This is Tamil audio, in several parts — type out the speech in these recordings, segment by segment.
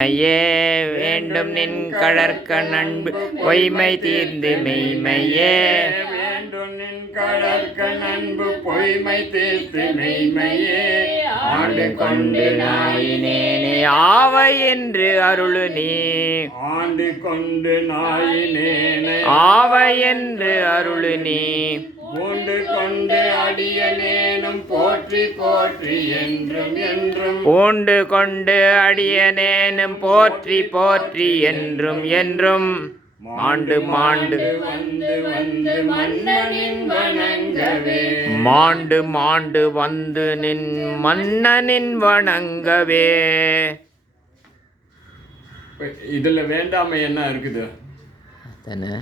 மெய்மையே வேண்டும் நின் கடற்க நண்பு பொய்மை தீர்ந்து மெய்மையே வேண்டும் நின் கடற்க நண்பு பொய்மை தீர்த்து மெய்மையே ஆண்டு கொண்டு நாயினேனே ஆவை என்று அருளு நீ ஆண்டு கொண்டு நாயினேனை ஆவை என்று அருளு நீ பூண்டு கொண்டு அடியனேனும் போற்றி போற்றி என்றும் என்றும் பூண்டு கொண்டு அடியனேனும் போற்றி போற்றி என்றும் என்றும் மாண்டு மாண்டு வந்து வந்து மன்னனின் வணங்கவே மாண்டு மாண்டு வந்து நின் மன்னனின் வணங்கவே. இதுல வேண்டாமை என்ன இருக்குது? தானே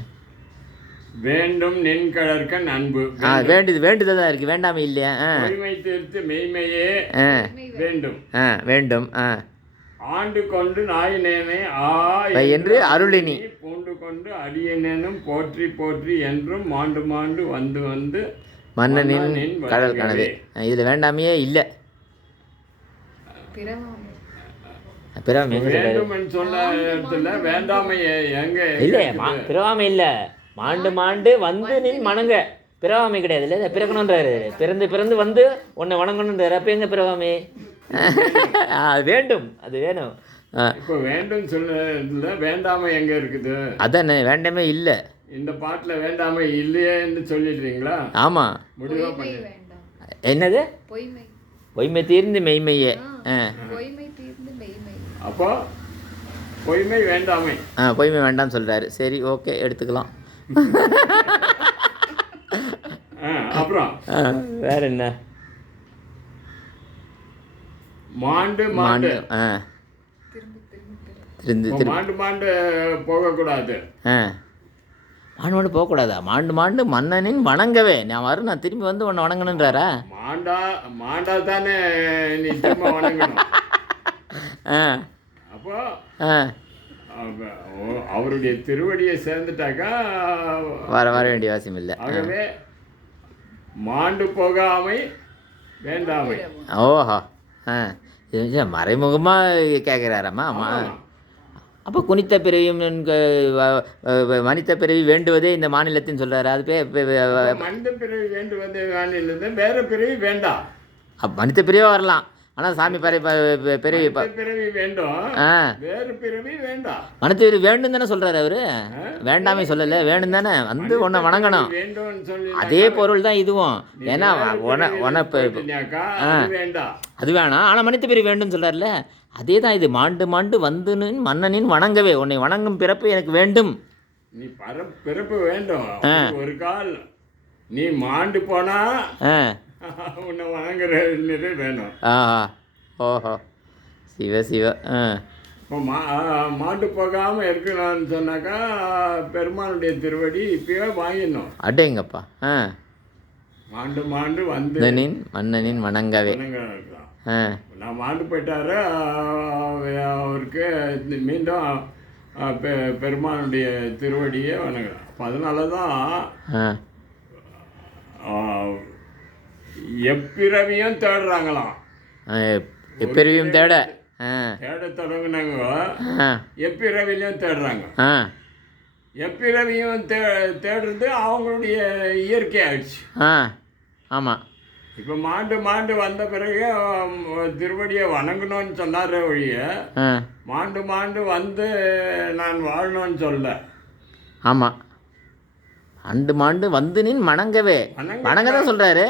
வேண்டும் நின் கடற்க நண்பு வேண்டுததான் இருக்கு, வேண்டாமை இல்லையா? பொய்மை தீர்த்து மெய்மையே வேண்டும் வேண்டும் ஆண்டு கொண்டு நாயினேனை என்று அருளினி பூண்டு கொண்டு அடியனேனும் போற்றி போற்றி என்றும் மாண்டு மாண்டு வந்து வந்து மன்னனின் கடல் கனவே. இதுல வேண்டாமையே இல்லை. வேண்டும் சொன்ன இடத்துல வேண்டாமையே எங்க இல்லை, பிறவாமை இல்லை. மாண்டு மாண்டு வந்து நின் மணங்க, பிறவாமை கிடையாது. இல்லை பிறக்கணுன்றாரு, பிறந்து பிறந்து வந்து உன்னை வணங்கணுன்றாரு. அப்போ எங்கே பிறவாமை? அது வேண்டும், அது வேணும். இப்போ வேண்டும் சொல்ல வேண்டாமை எங்க இருக்குது? அதானே வேண்டாமே இல்லை. இந்த பாட்டில் வேண்டாமை இல்லையேன்னு சொல்லிடுறீங்களா? ஆமாம், முடிவாக பண்ணி என்னது? பொய்மை தீர்ந்து மெய்மையே. அப்போ பொய்மை வேண்டாமை. பொய்மை வேண்டாம் சொல்கிறாரு. சரி, ஓகே, எடுத்துக்கலாம். அப்புறம் வேற என்ன? மாண்டு மாண்டு திருந்து மாண்டு மாண்டு போகக்கூடாது. மாண்டு மாண்டு போகக்கூடாதா? மாண்டு மாண்டு மன்னனின் வணங்கவே. நான் வரும், நான் திரும்பி வந்து உன்னை வணங்கணுன்றாரா? மாண்டா தானே நீ திரும்ப வணங்கணும். அப்போ அவருடைய திருவடியை சேர்ந்துட்டாக்கா வர வேண்டிய அவசியம் இல்லை. ஆகவே மாண்டு போகாமை வேண்டாமை. ஓஹோ, மறைமுகமாக கேட்குறாரம்மா. அப்போ குனித்த பிறவியும் மனித பிறவி வேண்டுவதே இந்த மாநிலத்தின்னு சொல்கிறாரு. அது மனித பிறவி வேண்டுவதே மாநிலத்தில் வேற பிறவி வேண்டாம். மனித பிறவியே வரலாம், ஆனால் சாமி பிறவி வேண்டும், வேறு பிறவி வேண்டாம். மனித பிறவி வேண்டும் தானே சொல்கிறாரு அவரு. வேண்டாமே சொல்லலை, வேண்டும் தானே. வந்து உன்னை வணங்கணும், அதே பொருள் தான் இதுவும். ஏன்னா அது வேணாம், ஆனால் மனித பிறவி வேண்டும் சொல்கிறார்ல, அதே தான் இது. மாண்டு மாண்டு வந்து மன்னனின் வணங்கவே. உன்னை வணங்கும் பிறப்பு எனக்கு வேண்டும். நீ பிறப்பு வேண்டும். ஒரு கால் நீ மாண்டு போனா உன்னை வணங்குறது வேணும். ஓஹோ, சிவ சிவ. இப்போ மாண்டு போகாமல் இருக்கணும்னு சொன்னாக்கா பெருமானுடைய திருவடி இப்பயே வாங்கிடணும். அடேங்கப்பா. மாண்டு மாண்டு வந்து மன்னனின் வணங்கவே. நான் மாண்டு போயிட்டாரு, அவருக்கு மீண்டும் பெருமானுடைய திருவடியை வணங்கலாம். அப்போ அதனால தான் எப்பிறவியும் தேடுறாங்களாம். எப்பிறவியும் தேட தொடங்கினாங்க, எப்பிறவிலையும் தேடுறாங்க. எப்பிறவியும் தேடுறது அவங்களுடைய இயற்கை ஆயிடுச்சு. ஆமாம். இப்போ மாண்டு மாண்டு வந்த பிறகு திருவடியை வணங்கணும்னு சொன்னார் ஒழிய மாண்டு மாண்டு வந்து நான் வாழணும்னு சொல்ல. ஆமாம், ஆண்டு மாண்டு வந்து நின் மணங்கவே. வணங்க தான் சொல்கிறாரு.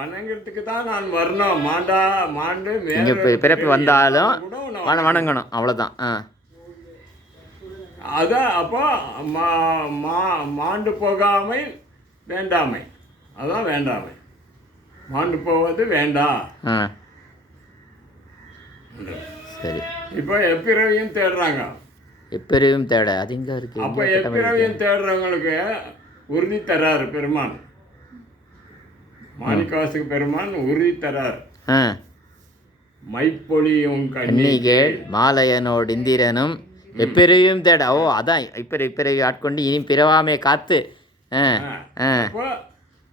வணங்கிறதுக்கு தான் நான் வரணும். மாண்டு நீங்கள் பிறப்பு வந்தாலும் வணங்கணும், அவ்வளோதான். அதான் அப்போ மாண்டு போகாமை வேண்டாமை, அதான் வேண்டாமை. மாண்டு போவது வேண்டாம். சரி, இப்போ எப்பிறவியும் தேடுறாங்க. எப்பிறவியும் தேட அது இங்கே இருக்கு. அப்போ எப்பிறவியும் தேடுறவங்களுக்கு உறுதி தரார் பெருமான். மாணிக்கவாசக பெருமான் உறுதி தரார். மைப்பொழியும் கன்னிகேள் மாலையனோடு இந்திரனும் எப்பிறவியும் தேட. ஓ, அதான் இப்பிறவி ஆட்கொண்டு இனி பிறவாமே காத்து.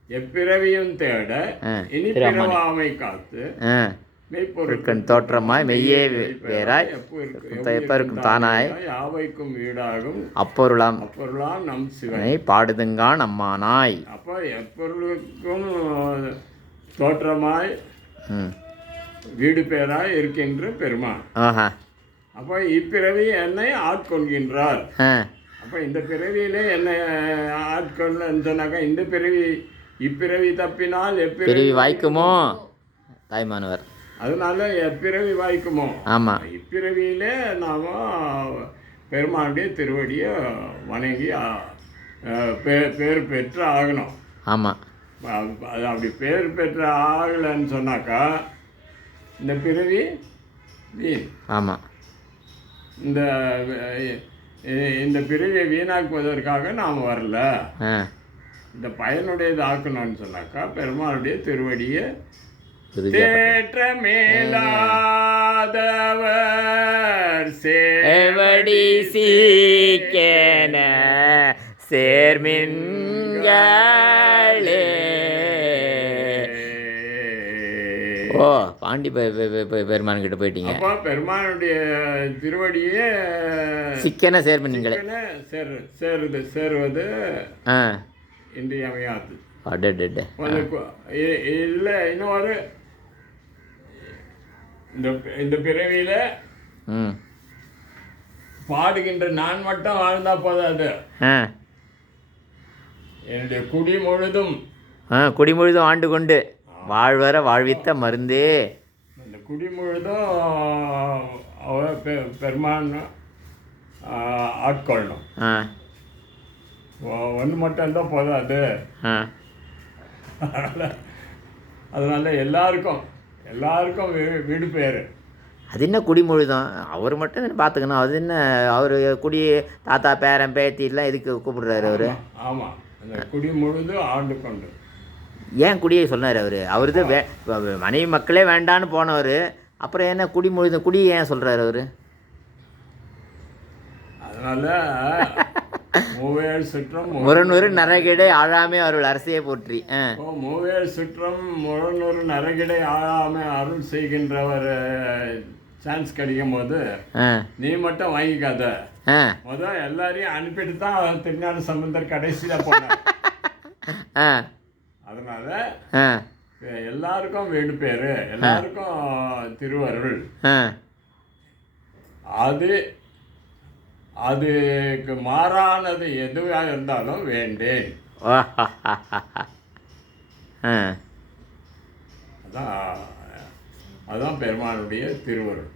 எப்பிறவியும் தேட இனி பிறவாமை காத்து மெய்ப்பொருட்கள் தோற்றமாய் மெய்யே வேறாய் எப்பருக்கும் தானாய் யாவைக்கும் வீடாகும் அப்பொருளாம் அப்பொருளாம் நம் சிவனை பாடுதுங்கான் அம்மானாய். அப்போ எப்பொருளுக்கும் தோற்றமாய் வீடு பேராய் இருக்கின்ற பெருமான். ஆஹா. அப்போ இப்பிறவி என்னை ஆட்கொள்கின்றார். அப்போ இந்த பிறவியிலே என்னை ஆட்கொள்ளன்னு சொன்னாக்கா இந்த பிறவி இப்பிறவி தப்பினால் பிறவி வாய்க்குமோ தாய்மானவர். அதனால எப்பிறவி வாய்க்குமோ. ஆமாம். இப்பிறவியிலே நாம் பெருமானுடைய திருவடியை வணங்கி பேர் பெற்று ஆகணும். ஆமாம். அது அப்படி பேர் பெற்று ஆகலைன்னு சொன்னாக்கா இந்த பிறவி வீண். ஆமாம். இந்த பிறவியை வீணாக்குவதற்காக நாம் வரல. இந்த பயனுடையது ஆக்கணும்னு சொன்னாக்கா பெருமாளுடைய திருவடியை தேற்ற மேலாதவர் சேவடி சீக்கேன சேர்மின்களே. ஓ, பாண்டி பெருமான் கிட்ட போயிட்டீங்க. அப்போ பெருமானுடைய திருவடியே சிக்கன சேர்மின்களே சேருவது இன்றியமையாது. இல்லை இன்னொரு இந்த பிறவியில் பாடுகின்ற நான் மட்டும் வாழ்ந்தா போதாது. என்னுடைய குடி முழுதும் ஆண்டு கொண்டு வாழ்வர வாழ்வித்த மருந்தே. அந்த குடி முழுதும் அவர் பெருமான் ஆட்கொள்ளணும். ஒன்று மட்டும்தான் போதாது. அதனால எல்லாருக்கும் வீடு பேர். அது என்ன குடிமொழிதான்? அவர் மட்டும் பார்த்துக்கணும். அது என்ன அவர் குடி தாத்தா பேரன் பேத்திலாம் எதுக்கு கூப்பிடுறாரு அவர்? ஆமாம், அந்த குடி முழுது ஆண்டு கொண்டு. ஏன் குடியை சொன்னார் அவர்? அவருது மனைவி மக்களே வேண்டான்னு போனவர். அப்புறம் என்ன குடி குடியை ஏன் சொல்கிறார் அவர்? அதனால் மூவேழ் சுற்றம் முரணுறு நரகிடை ஆழாமே அருள் அரசையை போற்றி. மூவேழ் சுற்றம் முரணுறு நரகிடை ஆழாமே அருள் செய்கின்றவர் சான்ஸ் கிடைக்கும் போது நீ மட்டும் வாங்கிக்காத. முதல் எல்லாரையும் அனுப்பிட்டு தான் திருஞான சம்பந்தர் கடைசியில் போனார். அதனால எல்லாருக்கும் வீடு பேரு, எல்லாருக்கும் திருவருள். அதுக்கு மாறானது எதுவாக இருந்தாலும் வேண்டேன். அதான் பெருமானுடைய திருவருள்.